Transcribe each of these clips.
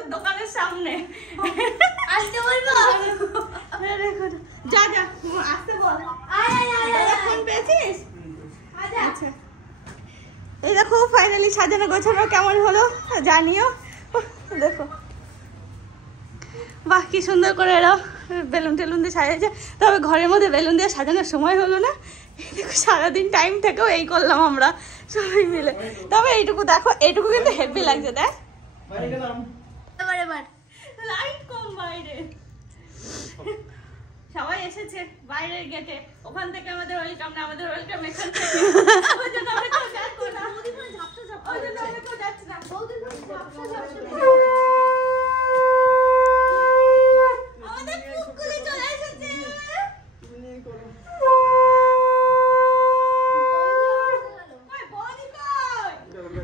আমাদের দোকানের সামনে। আসতে বলবো? যা যা আসতে বল। ফোন পেয়েছিস? আচ্ছা এই দেখো ফাইনালি সাজানো গোছানো কেমন হলো জানিও। দেখো বাহ কি সুন্দর করে এরা বেলুন টেলুন দিয়ে সাজিয়েছে। তবে ঘরের মধ্যে বেলুন দিয়ে সাজানোর সময় হলো না। দেখো সারাদিন টাইম থেকেও এই করলাম আমরা সবাই মিলে। তবে এইটুকু দেখো, এইটুকু কিন্তু হেভি লাগছে। দেখ লাইট কম বাইরে, সবাই এসেছে বাইরের গেটে। ওখান থেকে আমাদের ওয়েলকাম না, আমাদের ওয়েলকাম এখান থেকে।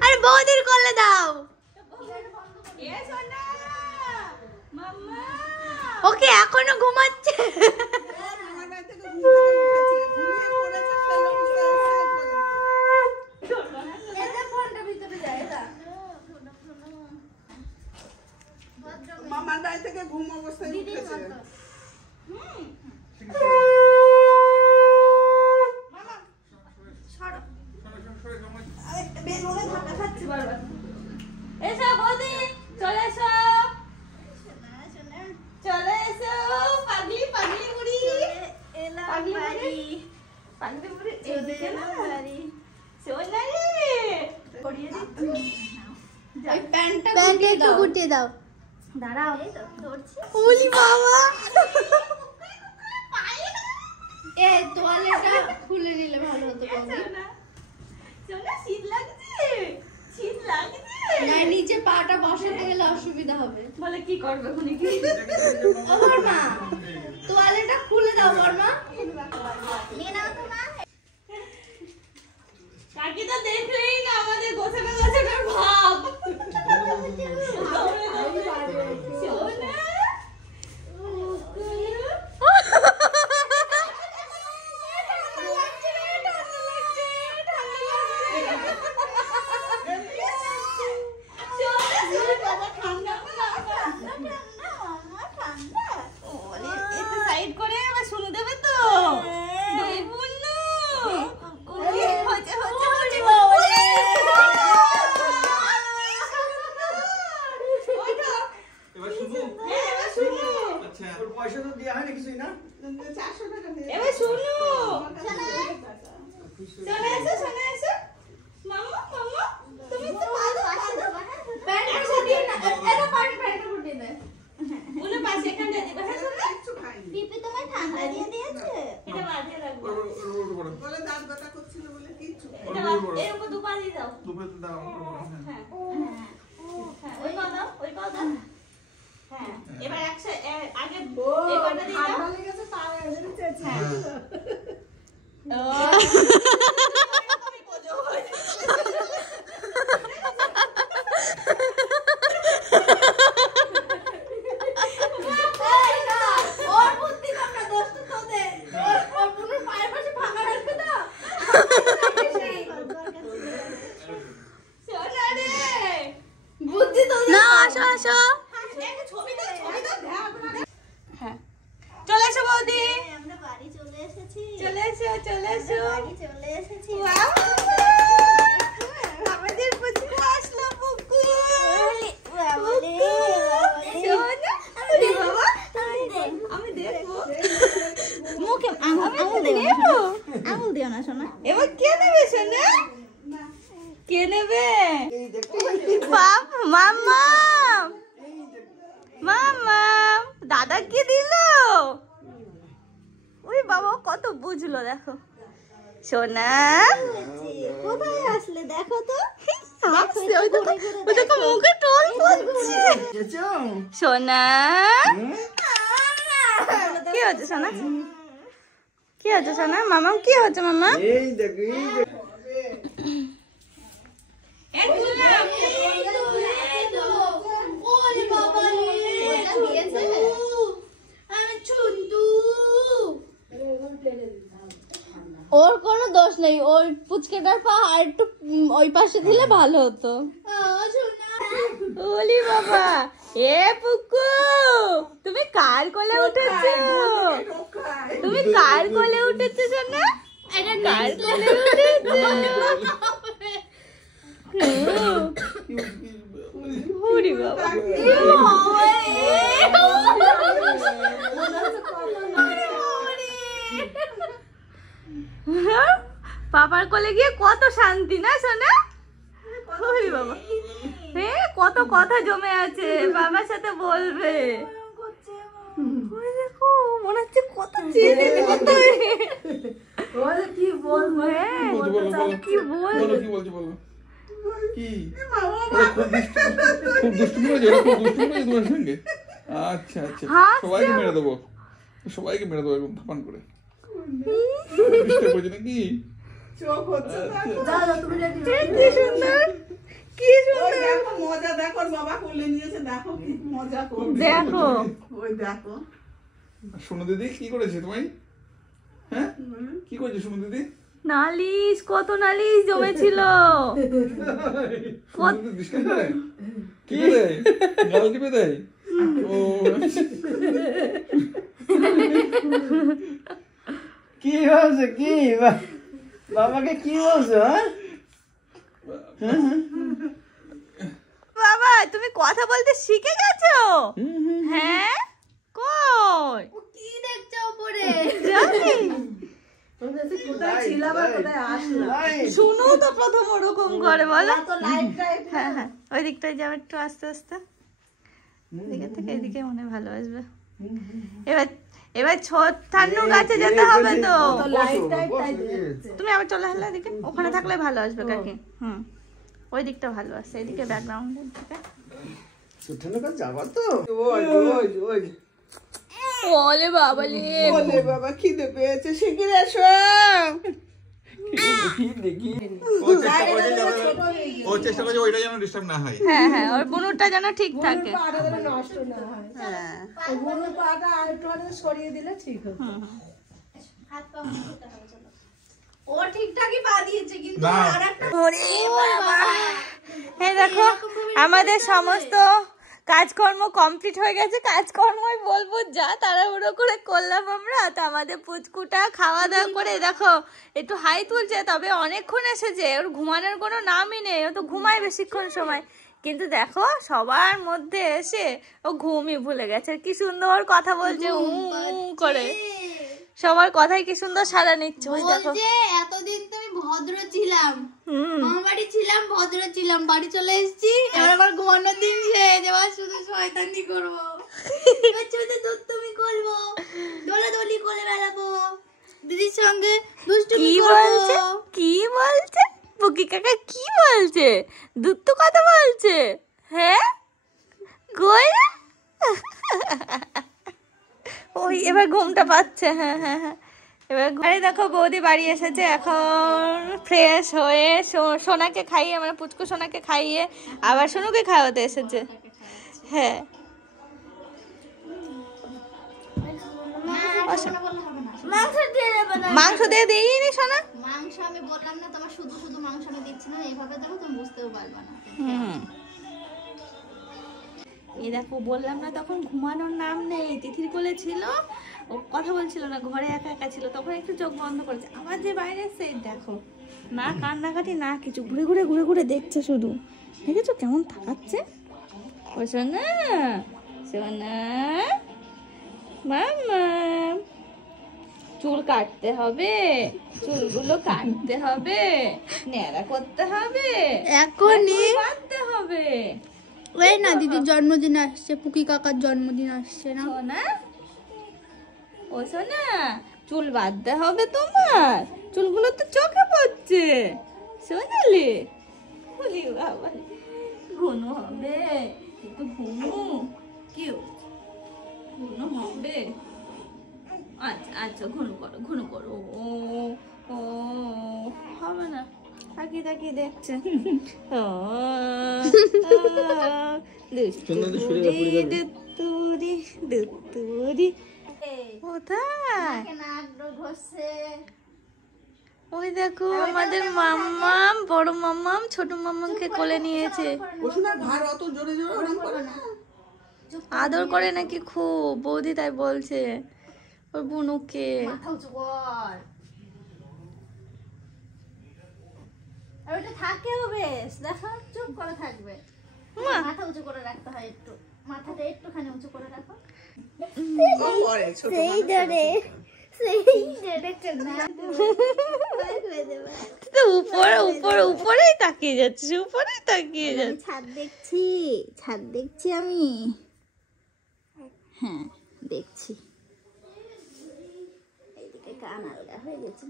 আরে বৌদির করলে দাও। ওকে এখনো ঘুমাচ্ছে। মামার বাড়ি থেকে ঘুম অবস্থায় উঠেছে। এসো বৌদি, চলে এসো, চলে এসো। পাগলি পাগলি বুড়ি পাগলি পাগলি বুড়ি এদিকে না সোনা রে পরিয়ে দিচ্ছি। ওই প্যান্টটা একটু গুটিয়ে দাও। দাঁড়াও ধরছি। ওলি বাবা এ তোয়ালেটা খুলে দিলে ভালো হতো। সোনা শীত লাগছে, শীত লাগছে। না নিচে পাটা বসাতে গেলে অসুবিধা হবে। বলে কি করবে খুনি কি? ও বর্মা তোয়ালেটা খুলে দাও। বর্মা নিয়ে নাও তো না। কাকি তো দেখলেই না আমাদের গোছানো গোছানোর ভাব। সোনা এবার আগে এই কটা দিয়ে দাও। চলে এসো বৌদি, আমরা বাড়ি চলে এসেছি। চলে এসো চলে এসো, বাড়ি চলে এসেছি। আমাদের পুচকু আসলো। পুকু আমি দেখবো। মুখে আঙুল দিও না সোনা। এবার কে নেবে সোনা? কে নেবে? মামা মামা দাদা কি দিল? ওই বাবা কত বুঝলো দেখো। সোনা কোথায় আসলে দেখো তো। মুখে টোল পড়ছে। সোনা কি হচ্ছে সোনা? কি হচ্ছে সোনা? মামা কি হচ্ছে মামা? এই দেখো ওর কোনো দোষ নেই। ওই পুচকেটার পা আর একটু ওই পাশে দিলে ভালো হতো। ওলি বাবা এ পুকু, তুমি কার কোলে উঠেছো? তুমি কার কোলে উঠেছো সোনা? এটা কার কোলে উঠেছো? ওরে বাবা, পাপার কোলে গিয়ে কত শান্তি না সোনা? ওরে বাবা, হ্যাঁ কত কথা জমে আছে, বাবার সাথে বলবে। দেখো মনে হচ্ছে কত চেনে কি বলবো, কি বলবো, কি খুব দুষ্টুমি হয়েছে, খুব দুষ্টুমি হয়েছে তোমার সঙ্গে। আচ্ছা আচ্ছা, সবাইকে মেরে দেবো, সবাইকে মেরে দেবো একদম থাপান করে। ডিস্টার্ব হয়েছে নাকি? চোখ হচ্ছে কি সুন্দর, কি সুন্দর দেখো মজা, দেখো বাবা কোলে নিয়েছে, দেখো কি মজা করছে, দেখো ওই দেখো। সোনু দিদি কি করেছে তোমায়? হ্যাঁ কি করেছে সোনু দিদি? নালিশ, কত নালিশ জমেছিল। ডিস্টার্ব করে কি দেয়, গাল টিপে দেয়। ও কি হয়েছে, কি বাবাকে কি বলছো? বাবা তুমি কথা বলতে শিখে গেছো? হ্যাঁ কই কি দেখছো উপরে? জানি কোথায় ছিলাম আর কোথায় আসলাম। শুনো তো প্রথম ওরকম করে বলো। হ্যাঁ হ্যাঁ ওই দিকটায় যাবে একটু আস্তে আস্তে, এদিকে থেকে এদিকে মনে হয় ভালো আসবে। এবার এবার ঠান্ডু গাছে যেতে হবে তো। তুমি আবার চলে আসলে এদিকে, ওখানে থাকলে ভালো আসবে কাকি। ওই দিকটা ভালো আসছে, এদিকে ব্যাকগ্রাউন্ডের দিকে। যাবা তো? ওলে বাবা লে, বলে বাবা খিদে পেয়েছে, শিগগির এসো। ও চেষ্টা করছে ওইটা যেন ডিস্টার্ব না হয়। হ্যাঁ হ্যাঁ ওর বুনুরটা যেন ঠিক থাকে। ও ঠিকঠাকই পা দিয়েছে কিন্তু না। আরেকটা হ্যাঁ দেখো আমাদের সমস্ত কাজকর্ম কমপ্লিট হয়ে গেছে। কাজকর্মই বলবো, যা তাড়াহুড়ো করে করলাম আমরা। তো আমাদের পুচকুটা খাওয়া দাওয়া করে দেখো একটু হাই তুলছে, তবে অনেকক্ষণ এসেছে, ওর ঘুমানোর কোনো নামই নেই, ও তো ঘুমায় বেশিক্ষণ সময়। কিন্তু দেখো সবার মধ্যে এসে ও ঘুমই ভুলে গেছে। কি সুন্দর কথা বলছে করে, সবার কথাই কি সুন্দর সাড়া নিচ্ছে। ওই দেখো বলছে এতদিন তো আমি ভদ্র ছিলাম, মামা বাড়ি ছিলাম, ভদ্র ছিলাম, বাড়ি চলে এসেছি, এবার আবার ঘুমানোর দিন শেষ, এবার শুধু শয়তানি করবো, এবার শুধু দুষ্টুমি করবো, দোলাদলি করে বেড়াবো, দিদির সঙ্গে দুষ্টুমি কি করবো। বলছে, কি বলছে পুকি কাকা, কি বলছে? দুত্তু কথা বলছে? হ্যাঁ কই রে? ওই এবার ঘুমটা পাচ্ছে। হ্যাঁ হ্যাঁ হ্যাঁ এবার আরে দেখো বৌদি বাড়ি এসেছে, এখন ফ্রেশ হয়ে সোনাকে খাইয়ে, মানে পুচকু সোনাকে খাইয়ে আবার সোনুকে খাওয়াতে এসেছে। হ্যাঁ মাংস দিয়ে দেবে না, মাংস দিয়ে দিইনি সোনা। মাংস আমি বললাম না তোমার, শুধু শুধু মাংস আমি দিচ্ছি না, এইভাবে দেখো তুমি বুঝতেও পারবে না। এই দেখো বললাম না তখন ঘুমানোর নাম নেই, তিথির কোলে ছিল, ও কথা বলছিল না, ঘরে একা একা ছিল, তখন একটু চোখ বন্ধ করেছে। আবার যে বাইরে এসে দেখো না কান্নাকাটি না কিছু, ঘুরে ঘুরে ঘুরে ঘুরে দেখছে শুধু। দেখেছো কেমন তাকাচ্ছে? ও সোনা, সোনা মামা, চুল কাটতে হবে, চুলগুলো কাটতে হবে, ন্যাড়া করতে হবে, এখনই বাঁধতে হবে। ওই না দিদির জন্মদিন আসছে, পুকি কাকার জন্মদিন আসছে না। সোনা, ও সোনা, চুল বাঁধতে হবে তোমার, চুলগুলো তো চোখে পড়ছে। সোনালি বলি বাবা, ঘুনো হবে, একটু ঘুমু, কেউ ঘুনো হবে। আচ্ছা আচ্ছা ঘুনো করো, ঘুনো করো। ও ও হবে না, তাকিয়ে তাকিয়ে দেখছে। ও দুতুরি দুতুরি কোথায়? ওই দেখো আমাদের মাম্মাম, বড় মাম্মাম ছোট মাম্মামকে কোলে নিয়েছে। ওষুধের ঘাড় অত জোরে জোরে ওরকম করে না। আদর করে নাকি খুব, বৌদি তাই বলছে ওর বুনুকে। মাথা উঁচু কর। আর ওটা থাকেও বেশ, দেখো চুপ করে থাকবে। মাথা উঁচু করে রাখতে হয় একটু, মাথাটা একটুখানি উঁচু করে রাখো। সেই ধরে উপরেই তাকিয়ে যাচ্ছে, উপরেই তাকিয়ে যাচ্ছে। ছাদ দেখছি আমি। হ্যাঁ দেখছি। এইদিকে কান আলগা হয়ে গেছে,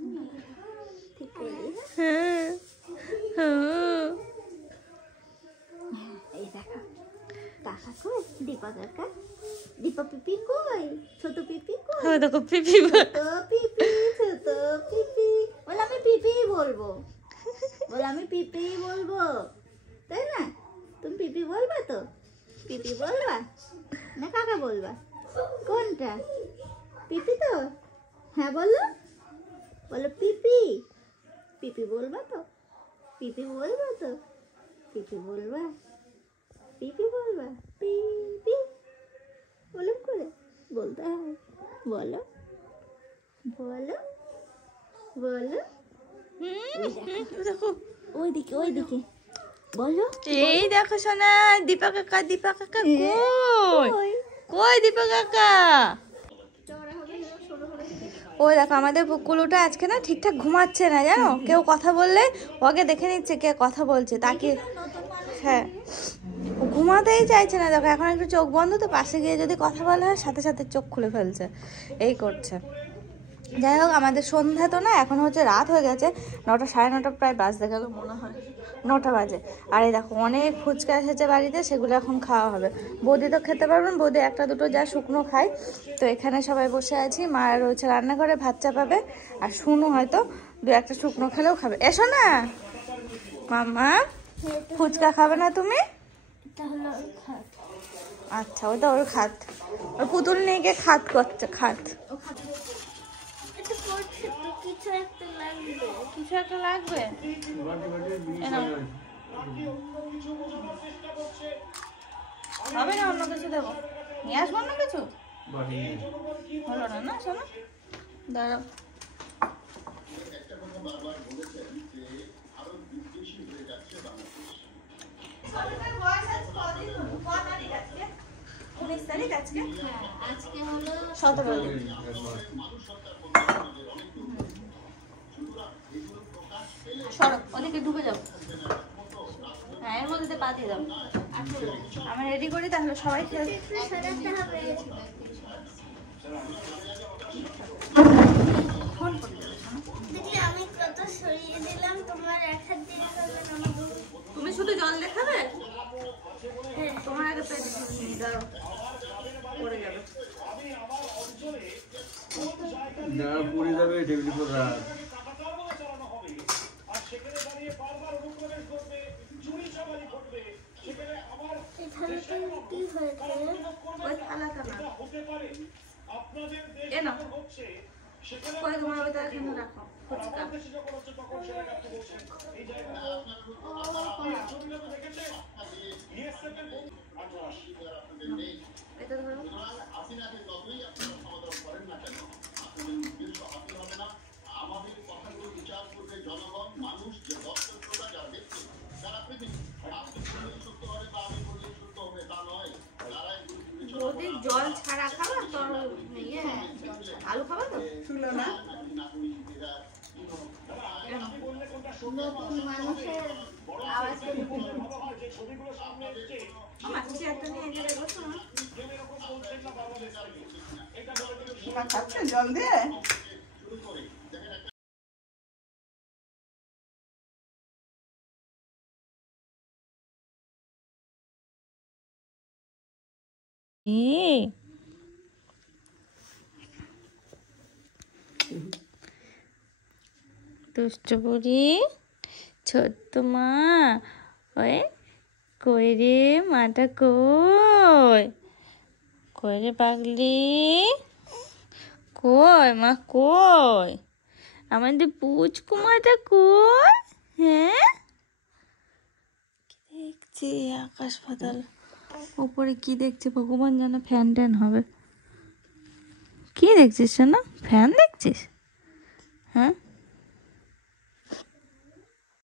ঠিক করে দিই। হ্যাঁ হ্যাঁ, এই দেখো কাকা কই, দীপা কাকা, দীপা পিপি কই, ছোট পিপি কই, হ্যাঁ দেখো পিপি ছোট পিপি, ছোট পিপি। বলে আমি পিপি বলবো, বলে আমি পিপি বলবো, তাই না? তুমি পিপি বলবা তো? পিপি বলবা না কাকা বলবা? কোনটা? পিপি তো? হ্যাঁ বলো, বলো পিপি। পিপি বলবা তো? পিপি বলবা তো? পিপি বলবা? পিপি বলবা? পিপি বলুন করে বলতে হয়। বলো বলো বলো। দেখো ওইদিকে ওইদিকে বলো। এই দেখো সোনা, দীপা কাকা, দীপা কাকা কই, কই? কই দীপা কাকা? চড়া হবে না, সরু হবে। ওই দেখো আমাদের কুকুলুটা আজকে না ঠিকঠাক ঘুমাচ্ছে না, জানো? কেউ কথা বললে ওকে দেখে নিচ্ছে কে কথা বলছে তাকে। হ্যাঁ ও ঘুমাতেই চাইছে না, দেখো এখন একটু চোখ বন্ধ, তো পাশে গিয়ে যদি কথা বলা হয় সাথে সাথে চোখ খুলে ফেলছে, এই করছে। যাই হোক আমাদের সন্ধ্যা তো না, এখন হচ্ছে রাত হয়ে গেছে, 9টা 9:30 প্রায় বাজতে গেল মনে হয়, 9টা বাজে। আর এই দেখো অনেক ফুচকা এসেছে বাড়িতে, সেগুলো এখন খাওয়া হবে। বৌদি তো খেতে পারবেন, বৌদি একটা দুটো যা শুকনো খায়। তো এখানে সবাই বসে আছি, মা রয়েছে রান্নাঘরে ভাত চাপাবে, আর শুনু হয়তো 2-1টা শুকনো খেলেও খাবে। এসো না মাম্মা, ফুচকা খাবে না তুমি? আচ্ছা ওটা ওর খাত, ওর পুতুল নিয়ে গিয়ে খাত করছে, খাত। কিছু একটা লাগবে, হবে না অন্য কিছু দেবো, নিয়ে আসবো অন্য কিছু। হলো না না শোনো, দাঁড়াও। আজকে হলো 17 দিন। সরো ওদিকে ডুবে যাও, হ্যাঁ এর মধ্যে পা দিয়ে দাও। আমি রেডি করি তাহলে সবাই খেয়ে। সরাতে হবে। ফোন করে দেবে শোনো। দেখলে আমি কত সরিয়ে দিলাম, তোমার এক হাত দিয়ে হবে না। তুমি শুধু জল দেখাবে, তোমার আগে পেট দাও পড়ে যাবে। না পড়ে যাবে টেবিল উপর রাখ। কি হয়েছে? ওই থালাটা না, এ নাও, কই তোমার ওইটা এখানে রাখো ফুচকা। এটা ধরো। বৌদি জল ছাড়া খাবা তো? ইয়ে আলু খাবা তো? শুনলো না? নতুন মানুষের আওয়াজ মাছি একটা নিয়ে গেলে বসো না। মা খাচ্ছে জল দিয়ে? দুষ্ট বুড়ি ছোট্ট মা, ওই কই রে মাটা, কই কই রে পাগলি, কই মা কই, আমাদের পুচকু মাটা কই? হ্যাঁ দেখছি আকাশ পাতাল ওপরে কি দেখছে ভগবান জানে, ফ্যান ট্যান হবে। কি দেখছিস না, ফ্যান দেখছিস? হ্যাঁ